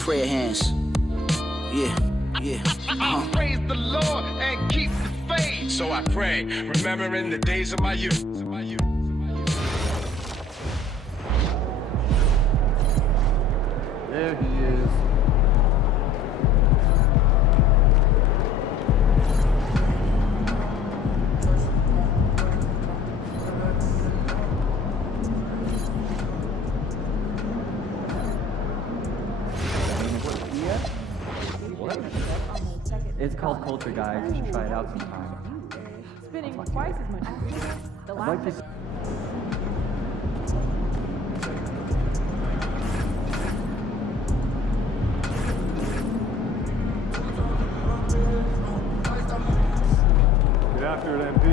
prayer hands. Yeah. Praise the Lord and keep the faith. So I pray, remembering the days of my youth. There he is. It's called Culture, guys. You should try it out sometime. Spending twice as much. The I'd like to Get after it, MP.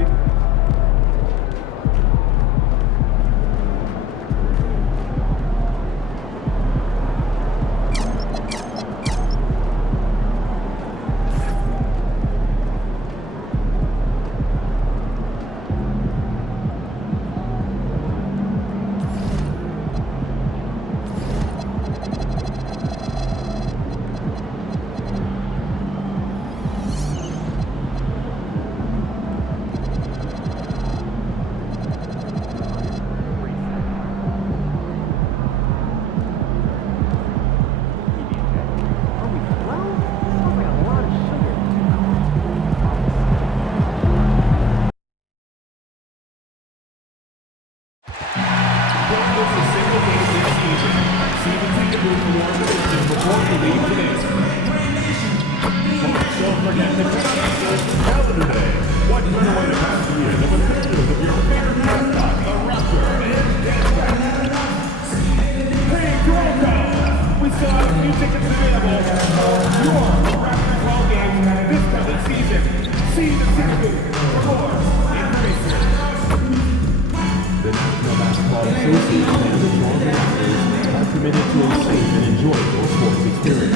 The National Basketball Association and its organizers are committed to a safe and enjoyable sports experience.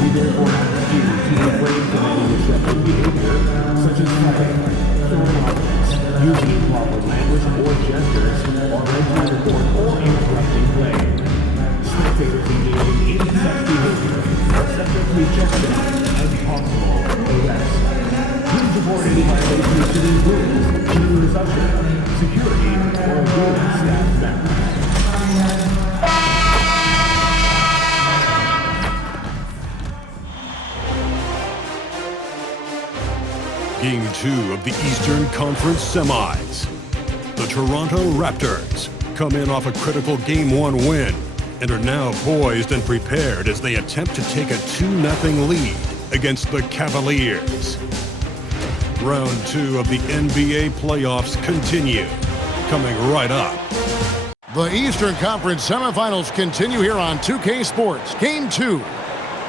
We therefore ask you to refrain from any deceptive behavior, such as touching, throwing objects, using improper language or gestures, or entering the court or interrupting play. Spectators engaging in such behavior are subject to ejection and possible arrest. Please report any violations to these rules to the resumption, security, or good staff members. Game 2 of the Eastern Conference Semis. The Toronto Raptors come in off a critical Game 1 win and are now poised and prepared as they attempt to take a 2-0 lead against the Cavaliers. Round 2 of the NBA playoffs continue, coming right up. The Eastern Conference semifinals continue here on 2K Sports. Game 2.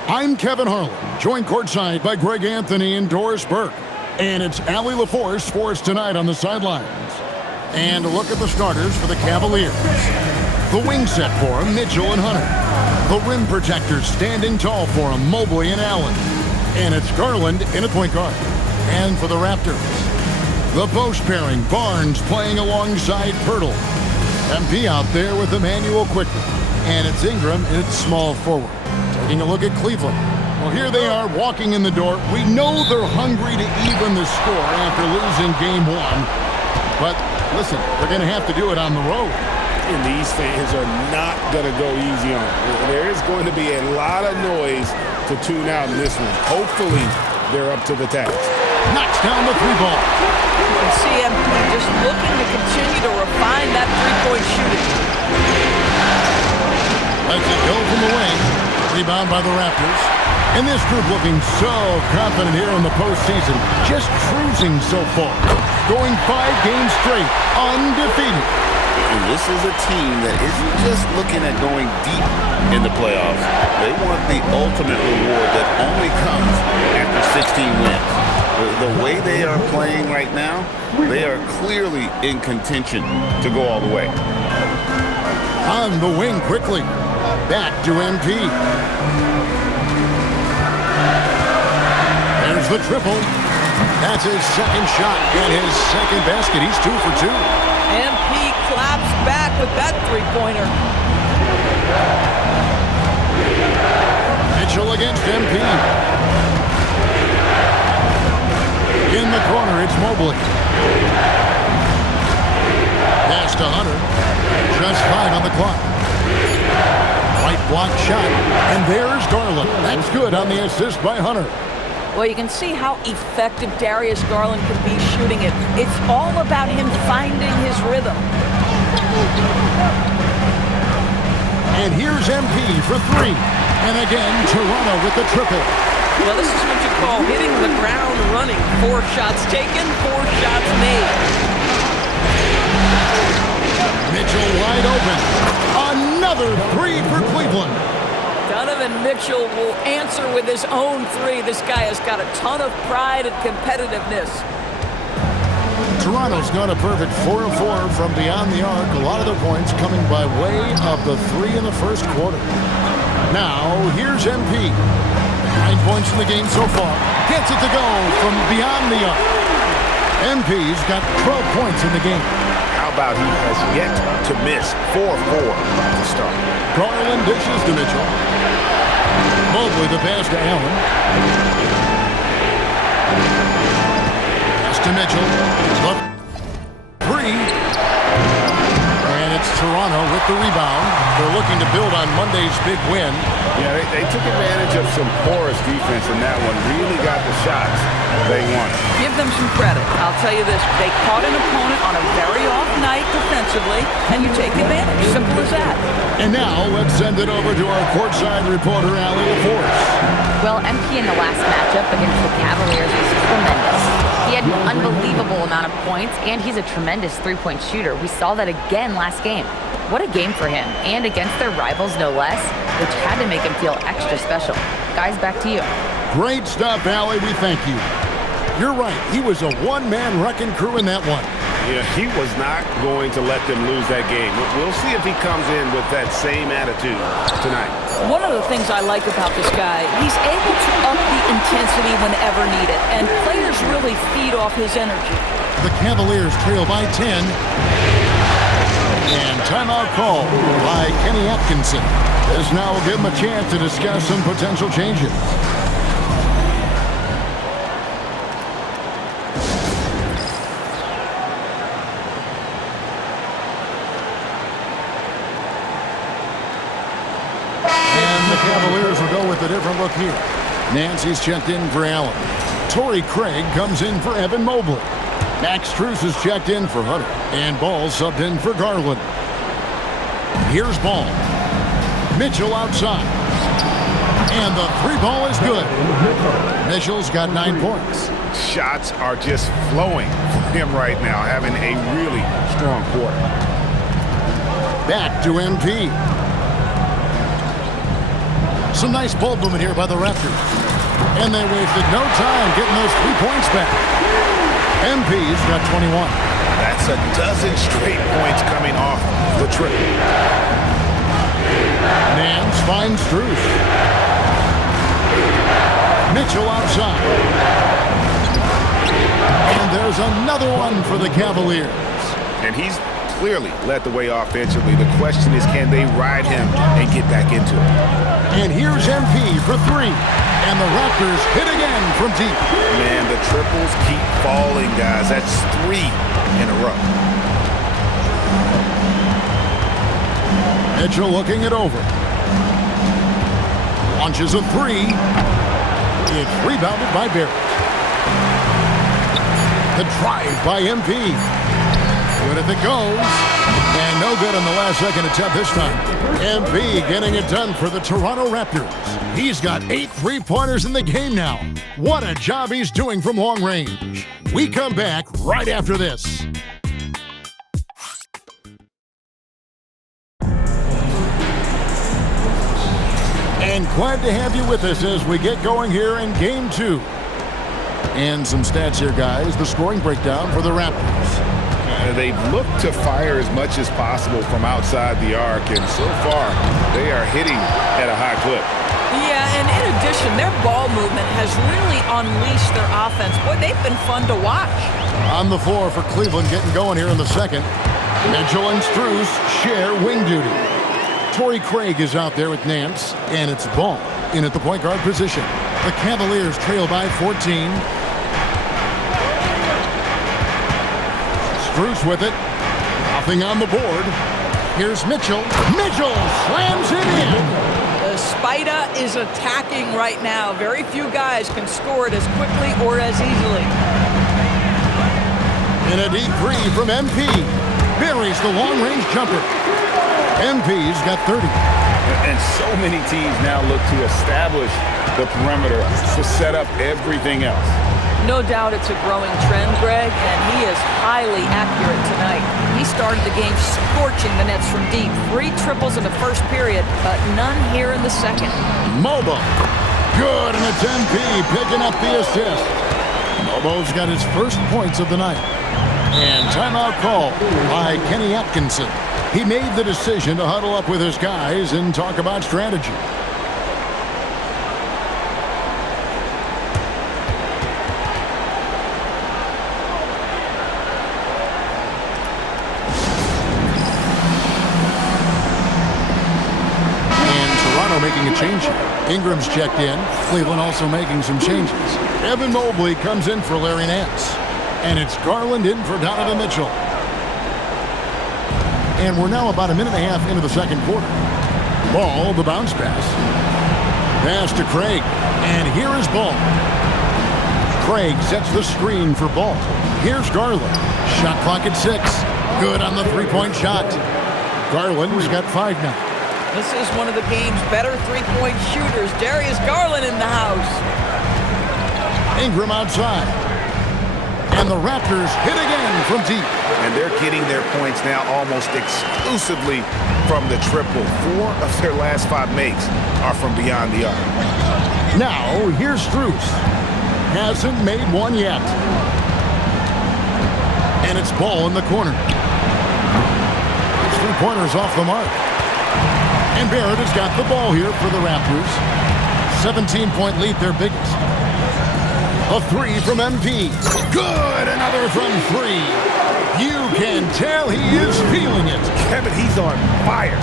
I'm Kevin Harlan, joined courtside by Greg Anthony and Doris Burke. And it's Allie LaForce for us tonight on the sidelines. And a look at the starters for the Cavaliers. The wing set for them, Mitchell and Hunter. The rim protectors standing tall for them, Mobley and Allen. And it's Garland in at point guard. And for the Raptors, the post pairing, Barnes playing alongside Pirtle. MP out there with Emmanuel Quickly. And it's Ingram in its small forward. Taking a look at Cleveland. Well, here they are walking in the door. We know they're hungry to even the score after losing Game 1. But listen, they're going to have to do it on the road. And these fans are not going to go easy on it. There is going to be a lot of noise to tune out in this one. Hopefully, they're up to the task. Knocks down the three ball. CMP just looking to continue to refine that three-point shooting. Lets it go from the wing. Rebound by the Raptors. And this group looking so confident here in the postseason. Just cruising so far. Going 5 games straight. Undefeated. And this is a team that isn't just looking at going deep in the playoffs. They want the ultimate reward that only comes after 16 wins. The way they are playing right now, they are clearly in contention to go all the way. On the wing quickly. Back to MP. There's the triple. That's his second shot and his second basket. He's 2 for 2. MP claps back with that three-pointer. Mitchell against MP. In the corner, it's Mobley. Pass to Hunter. Just 5 on the clock. Right block shot. And there's Garland. That's good on the assist by Hunter. Well, you can see how effective Darius Garland can be shooting it. It's all about him finding his rhythm. And here's MP for 3. And again, Toronto with the triple. Well, this is what you call hitting the ground running. 4 shots taken, 4 shots made. Mitchell wide open. Another 3 for Cleveland. Donovan Mitchell will answer with his own 3. This guy has got a ton of pride and competitiveness. Toronto's got a perfect 4 of 4 from beyond the arc. A lot of their points coming by way of the 3 in the first quarter. Now, here's MP. 9 points in the game so far. Gets it to go from beyond the arc. MP's got 12 points in the game. How about he has yet to miss 4-4 to start. Garland dishes to Mitchell. Mobley the pass to Allen. Pass to Mitchell. Left 3. And it's Toronto with the rebound. They're looking to build on Monday's big win. Yeah, they took advantage of some porous defense in that one. Really got the shots they want. Give them some credit. I'll tell you this. They caught an opponent on a very off night defensively, and you take advantage. Simple as that. And now let's send it over to our courtside reporter, Allie LaForce. Well, MP in the last matchup against the Cavaliers was tremendous. He had an unbelievable amount of points, and he's a tremendous three-point shooter. We saw that again last game. What a game for him, and against their rivals no less, which had to make him feel extra special. Guys, back to you. Great stuff, Allie. We thank you. You're right. He was a one-man wrecking crew in that one. Yeah, he was not going to let them lose that game. We'll see if he comes in with that same attitude tonight. One of the things I like about this guy, he's able to up the intensity whenever needed, and players really feed off his energy. The Cavaliers trail by 10. And timeout call by Kenny Atkinson. This now will give him a chance to discuss some potential changes. And the Cavaliers will go with a different look here. Nancy's checked in for Allen. Torrey Craig comes in for Evan Mobley. Max Strus is checked in for Hunter. And Ball subbed in for Garland. Here's Ball. Mitchell outside. And the 3-ball is good. Mitchell's got 9 points. Shots are just flowing for him right now, having a really strong quarter. Back to MP. Some nice ball movement here by the Raptors. And they wasted no time getting those 3 points back. MP's got 21. That's a dozen straight points coming off the triple. Nance finds Strus. Mitchell outside. And there's another one for the Cavaliers. And he's clearly led the way offensively. The question is, can they ride him and get back into it? And here's MP for 3. And the Raptors hit again from deep. Man, the triples keep falling, guys. That's 3 in a row. Mitchell looking it over. Launches a 3. It's rebounded by Barrett. The drive by MP. Good if it goes. And no good on the last second attempt this time. MP getting it done for the Toronto Raptors. He's got 8 3-pointers in the game now. What a job he's doing from long range. We come back right after this. And glad to have you with us as we get going here in Game 2. And some stats here, guys. The scoring breakdown for the Raptors. They've looked to fire as much as possible from outside the arc, and so far, they are hitting at a high clip. Yeah, and in addition, their ball movement has really unleashed their offense. Boy, they've been fun to watch. On the floor for Cleveland getting going here in the second. Mitchell and Strus share wing duty. Torrey Craig is out there with Nance, and it's Ball. in at the point guard position. The Cavaliers trail by 14. Strus with it. Nothing on the board. Here's Mitchell. Mitchell slams it in. The Spider is attacking right now. Very few guys can score it as quickly or as easily. In a deep three from MP. Buries the long-range jumper. MP's got 30. And so many teams now look to establish the perimeter to set up everything else. No doubt it's a growing trend, Greg, and he is highly accurate tonight. He started the game scorching the nets from deep. 3 triples in the first period, but none here in the second. Mobo. Good, and it's MP picking up the assist. Mobo's got his first points of the night. And timeout call by Kenny Atkinson. He made the decision to huddle up with his guys and talk about strategy. And Toronto making a change here. Ingram's checked in. Cleveland also making some changes. Evan Mobley comes in for Larry Nance. And it's Garland in for Donovan Mitchell. And we're now about a minute and a half into the second quarter. Ball, the bounce pass. Pass to Craig. And here is Ball. Craig sets the screen for Ball. Here's Garland. Shot clock at 6. Good on the three-point shot. Garland's got 5 now. This is one of the game's better three-point shooters. Darius Garland in the house. Ingram outside. And the Raptors hit again from deep. And they're getting their points now almost exclusively from the triple. 4 of their last 5 makes are from beyond the arc. Now, here's Strus. Hasn't made one yet. And it's Ball in the corner. 3-pointers off the mark. And Barrett has got the ball here for the Raptors. 17-point lead, their biggest. A 3 from MP. Good! Another from 3. You can tell he is feeling it. Kevin, he's on fire.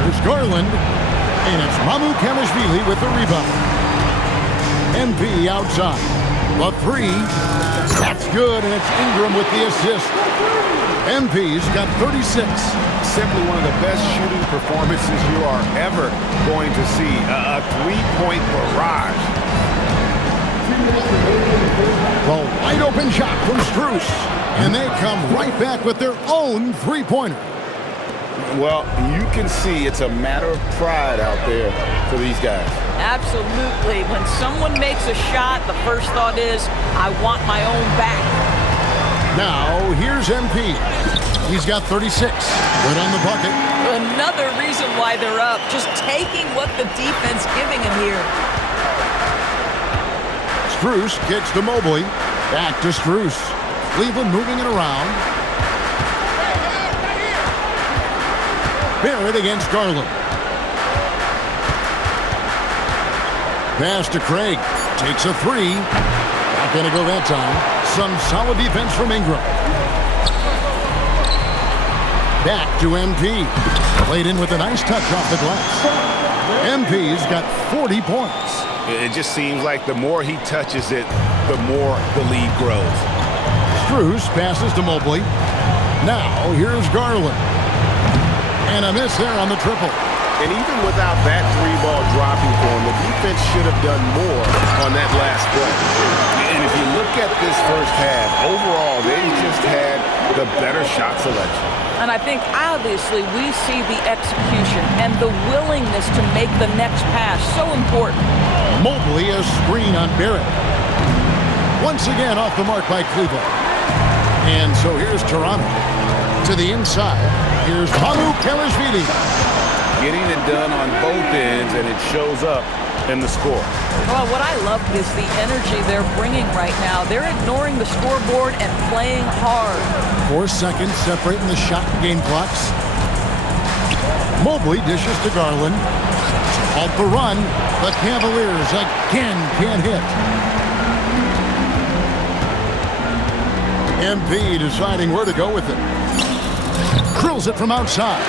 Here's Garland. And it's Mamu Kamishvili with the rebound. MP outside. A 3. That's good, and it's Ingram with the assist. MP's got 36. Simply one of the best shooting performances you are ever going to see. A 3-point barrage. The wide open shot from Strus. And they come right back with their own 3-pointer. Well, you can see it's a matter of pride out there for these guys. Absolutely. When someone makes a shot, the first thought is, I want my own back. Now, here's MP. He's got 36. Good on the bucket. Another reason why they're up. Just taking what the defense giving him here. Strus kicks to Mobley. Back to Strus. Cleveland moving it around. Barrett against Garland. Pass to Craig. Takes a 3. Not going to go that time. Some solid defense from Ingram. Back to MP. Played in with a nice touch off the glass. MP's got 40 points. It just seems like the more he touches it, the more the lead grows. Strus passes to Mobley. Now, here's Garland. And a miss there on the triple. And even without that 3-ball dropping for him, the defense should have done more on that last play. And if you look at this first half, overall, they just had the better shot selection. And I think, obviously, we see the execution and the willingness to make the next pass so important. Mobley, a screen on Barrett. Once again off the mark by Cleveland. And so here's Toronto. To the inside, here's Mamu Kamishvili. Getting it done on both ends, and it shows up in the score. Well, what I love is the energy they're bringing right now. They're ignoring the scoreboard and playing hard. 4 seconds separating the shot and game clocks. Mobley dishes to Garland. Off the run, the Cavaliers again can't hit. MP deciding where to go with it. Drills it from outside.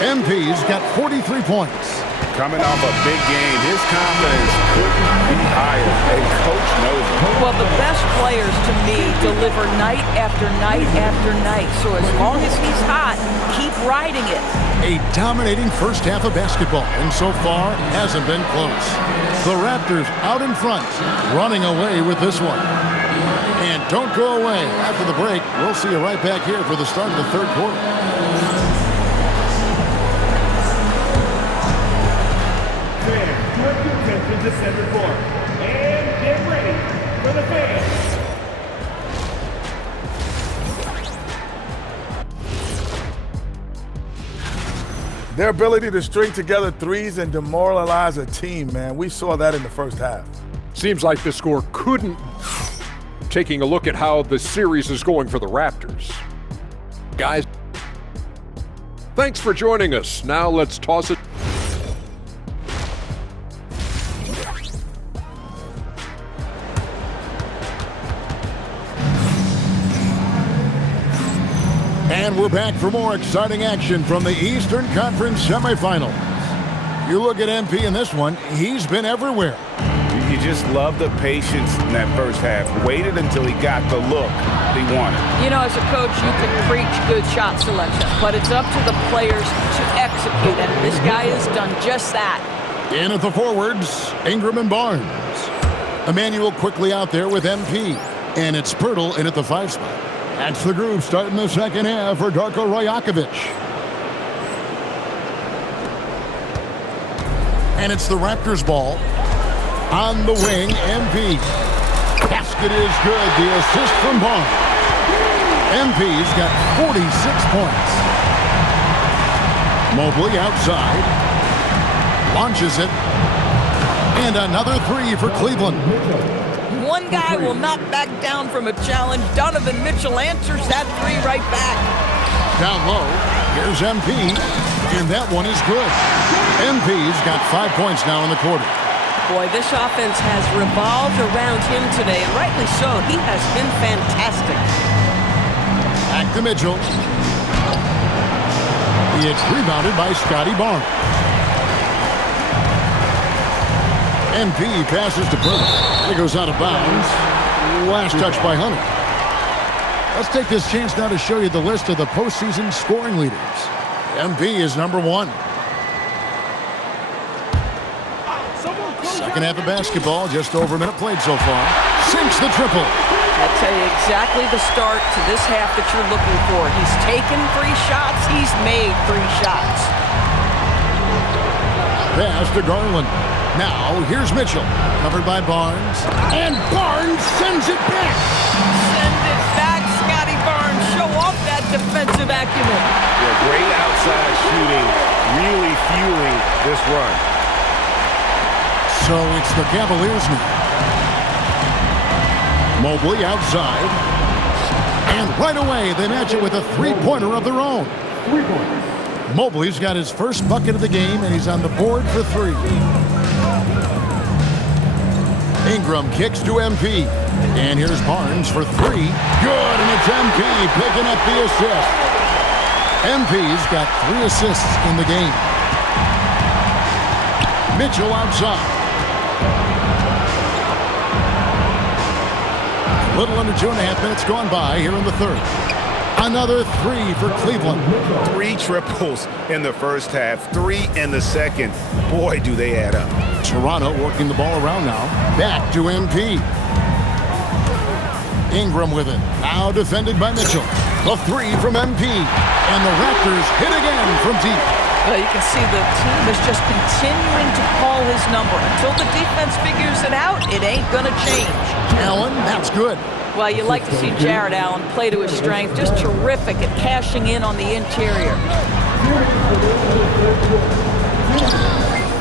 MP's got 43 points. Coming off a big game, his confidence couldn't be higher, and Coach knows it. Well, the best players to me deliver night after night after night. So as long as he's hot, keep riding it. A dominating first half of basketball, and so far hasn't been close. The Raptors out in front, running away with this one. And don't go away. After the break, we'll see you right back here for the start of the third quarter. Direct your attention to center court. And get ready for the fans. Their ability to string together threes and demoralize a team, man. We saw that in the first half. Seems like the score couldn't. Taking a look at how the series is going for the Raptors. Guys, thanks for joining us. Now let's toss it. And we're back for more exciting action from the Eastern Conference semifinals. You look at MP in this one, he's been everywhere. You just love the patience in that first half. Waited until he got the look he wanted. You know, as a coach, you can preach good shot selection, but it's up to the players to execute, and this guy has done just that. In at the forwards, Ingram and Barnes. Emmanuel quickly out there with MP, and it's Pirtle in at the 5 spot. That's the group starting the second half for Darko Rajakovic. And it's the Raptors ball. On the wing, MP. Basket is good. The assist from Barnes. MP's got 46 points. Mobley outside. Launches it. And another 3 for Cleveland. One guy will not back down from a challenge. Donovan Mitchell answers that 3 right back. Down low, here's MP, and that one is good. MP's got 5 points now in the quarter. Boy, this offense has revolved around him today, and rightly so. He has been fantastic. Back to Mitchell. It's rebounded by Scotty Barnes. MP passes to Pirtle. It goes out of bounds. Last touch by Hunter. Let's take this chance now to show you the list of the postseason scoring leaders. MP is number 1. Second half of basketball, just over a minute played so far. Sinks the triple. I'll tell you exactly the start to this half that you're looking for. He's taken 3 shots. He's made 3 shots. Pass to Garland. Now, here's Mitchell, covered by Barnes. And Barnes sends it back. Send it back, Scotty Barnes. Show off that defensive acumen. Yeah, great outside shooting, really fueling this run. So it's the Cavaliers now. Mobley outside. And right away, they match it with a 3-pointer of their own. 3 points. Mobley's got his first bucket of the game, and he's on the board for 3. Ingram kicks to MP. And here's Barnes for 3. Good, and it's MP picking up the assist. MP's got 3 assists in the game. Mitchell outside. A little under 2.5 minutes gone by here in the third. Another 3 for Cleveland. 3 triples in the first half, 3 in the second. Boy, do they add up. Toronto working the ball around now. Back to MP. Ingram with it. Now defended by Mitchell. The 3 from MP. And the Raptors hit again from deep. Well, you can see the team is just continuing to call his number. Until the defense figures it out, it ain't going to change. Allen, that's good. Well, you like to see Jared Allen play to his strength. Just terrific at cashing in on the interior.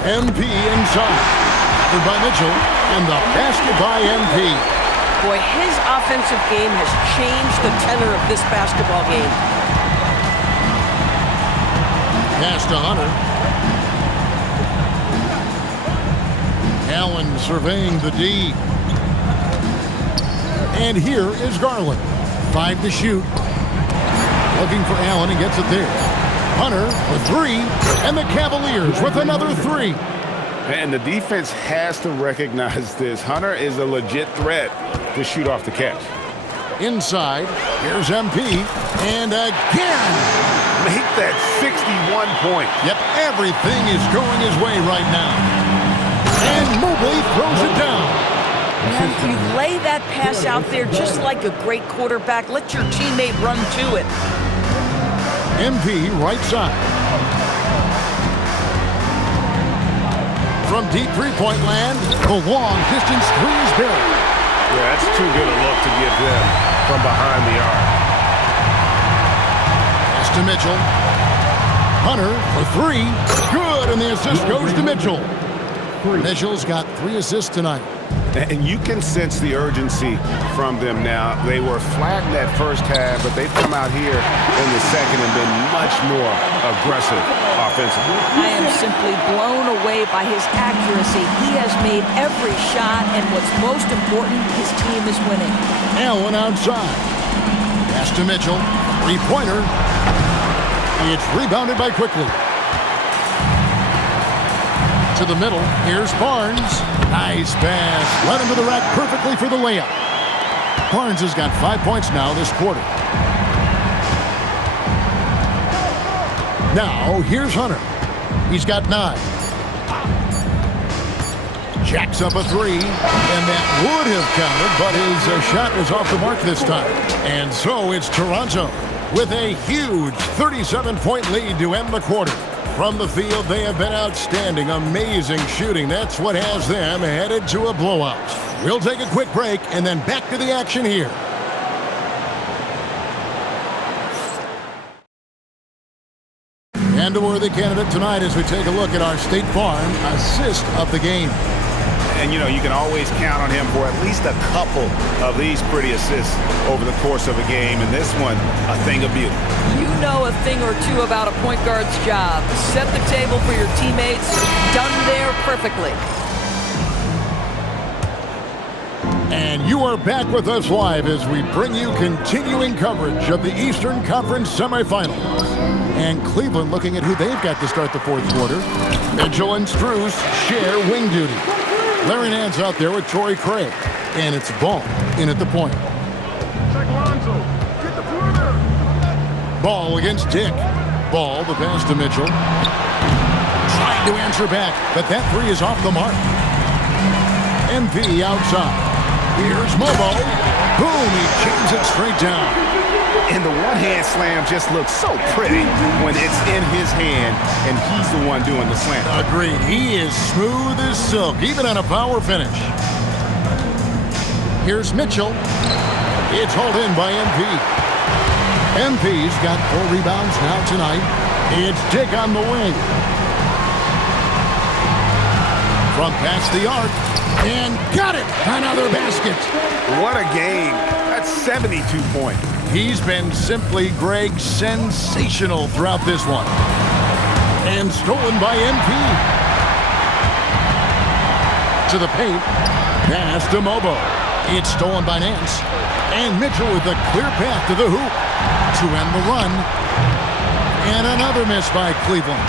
MP inside. Covered by Mitchell. And the basket by MP. Boy, his offensive game has changed the tenor of this basketball game. Pass to Hunter. Allen surveying the D. And here is Garland. 5 to shoot. Looking for Allen. He gets it there. Hunter for three, and the Cavaliers with another three. And the defense has to recognize this. Hunter is a legit threat to shoot off the catch. Inside, here's MP, and again. Make that 61 point. Yep, everything is going his way right now. And Mobley throws it down. And you lay that pass out there just like a great quarterback. Let your teammate run to it. MP right side. From deep three-point land, the long distance three is buried. Yeah, that's too good a look to give them from behind the arc. Pass to Mitchell. Hunter for three. Good, and the assist goes to Mitchell. Mitchell's got 3 assists tonight. And you can sense the urgency from them now. They were flat in that first half, but they've come out here in the second and been much more aggressive offensively. I am simply blown away by his accuracy. He has made every shot, and what's most important, his team is winning. Allen outside. Pass to Mitchell. Three-pointer. It's rebounded by Quickly. To the middle. Here's Barnes. Nice pass. Led him to the rack perfectly for the layup. Barnes has got 5 points now this quarter. Now, here's Hunter. He's got 9. Jacks up a three, and that would have counted, but his shot was off the mark this time. And so it's Toronto with a huge 37-point lead to end the quarter. From the field, they have been outstanding, amazing shooting. That's what has them headed to a blowout. We'll take a quick break and then back to the action here. And a worthy candidate tonight as we take a look at our State Farm assist of the game. And, you know, you can always count on him for at least a couple of these pretty assists over the course of a game. And this one, a thing of beauty. You know a thing or two about a point guard's job. Set the table for your teammates. Done there perfectly. And you are back with us live as we bring you continuing coverage of the Eastern Conference semifinals. And Cleveland looking at who they've got to start the fourth quarter. Mitchell and Strus share wing duty. Larry Nance out there with Torrey Craig. And it's Ball in at the point. Ball against Dick. Ball, the pass to Mitchell. Trying to answer back, but that three is off the mark. MP outside. Here's Mobo. Boom, he jams it straight down. And the one-hand slam just looks so pretty when it's in his hand and he's the one doing the slam. Agreed. He is smooth as silk, even on a power finish. Here's Mitchell. It's hauled in by MP. MP's got 4 rebounds now tonight. It's Dick on the wing. From past the arc. And got it! Another basket. What a game. That's 72 points. He's been simply, Greg, sensational throughout this one. And stolen by MP. To the paint. Pass to Mobo. It's stolen by Nance. And Mitchell with a clear path to the hoop to end the run. And another miss by Cleveland.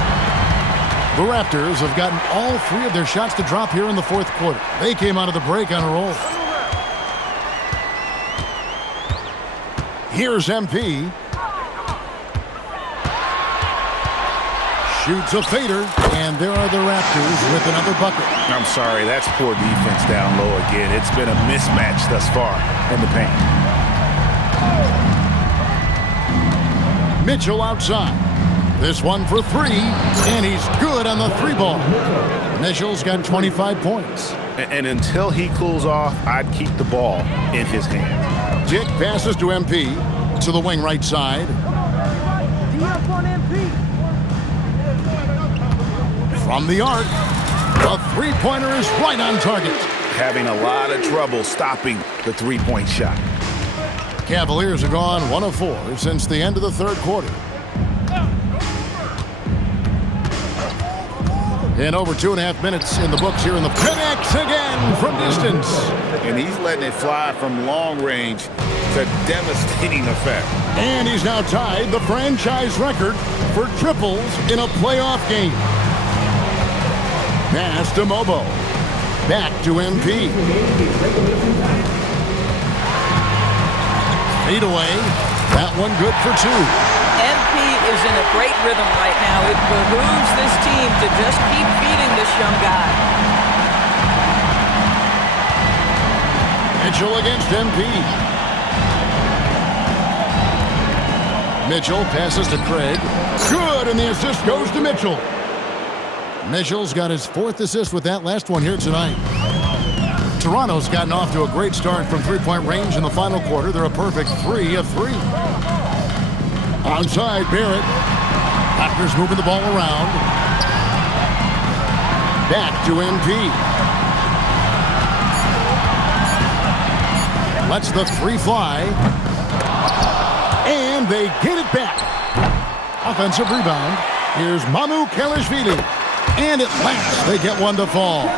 The Raptors have gotten all 3 of their shots to drop here in the fourth quarter. They came out of the break on a roll. Here's MP. Shoots a fader, and there are the Raptors with another bucket. I'm sorry, that's poor defense down low again. It's been a mismatch thus far in the paint. Mitchell outside. This one for 3, and he's good on the 3-ball. Mitchell's got 25 points. And until he cools off, I'd keep the ball in his hand. Dick passes to MP, to the wing right side. From the arc, the 3-pointer is right on target. Having a lot of trouble stopping the 3-point shot. Cavaliers have gone 1 of 4 since the end of the third quarter. And over 2.5 minutes in the books here in the connects again from distance. And he's letting it fly from long range. to devastating effect. And he's now tied the franchise record for triples in a playoff game. Pass to Mobo. Back to MP. Fade away. That one good for two. MP is in a great rhythm right now. It behooves this team to just keep feeding this young guy. Mitchell against MP. Mitchell passes to Craig. Good, and the assist goes to Mitchell. Mitchell's got his 4th assist with that last one here tonight. Toronto's gotten off to a great start from three-point range in the final quarter. They're a perfect 3 of 3. Onside, Barrett. Raptors moving the ball around. Back to MP. Lets the 3 fly. And they get it back. Offensive rebound. Here's Mamu Kelishvili. And at last, they get one to fall.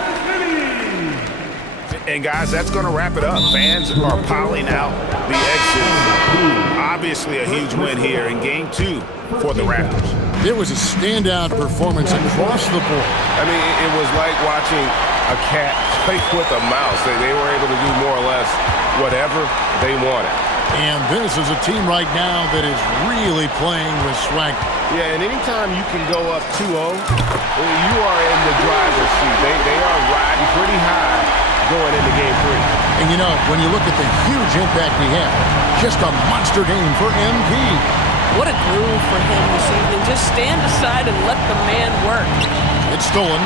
And guys, that's going to wrap it up. Fans are piling out the exit. Obviously a huge win here in Game 2 for the Raptors. It was a standout performance across the board. I mean, it was like watching a cat play with a mouse. They were able to do more or less whatever they wanted. And this is a team right now that is really playing with swagger. Yeah, and anytime you can go up 2-0, you are in the driver's seat. They are riding pretty high going into Game 3. And you know, when you look at the huge impact he had, just a monster game for MP. What a groove for him this evening. Just stand aside and let the man work. It's stolen.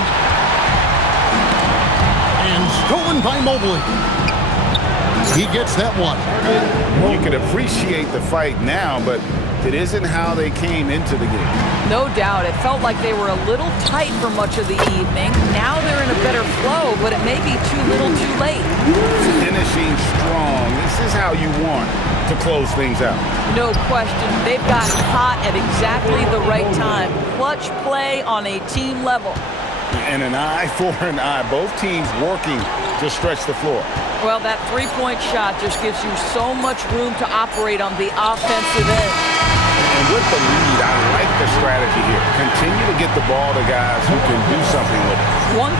And stolen by Mobley. He gets that one. You can appreciate the fight now, but it isn't how they came into the game. No doubt. It felt like they were a little tight for much of the evening. Now they're in a better flow, but it may be too little too late. Finishing strong. This is how you want to close things out. No question. They've got hot at exactly the right time. Clutch play on a team level. And an eye for an eye. Both teams working to stretch the floor. Well, that three-point shot just gives you so much room to operate on the offensive end. And with the lead, I like the strategy here. Continue to get the ball to guys who can do something with it. One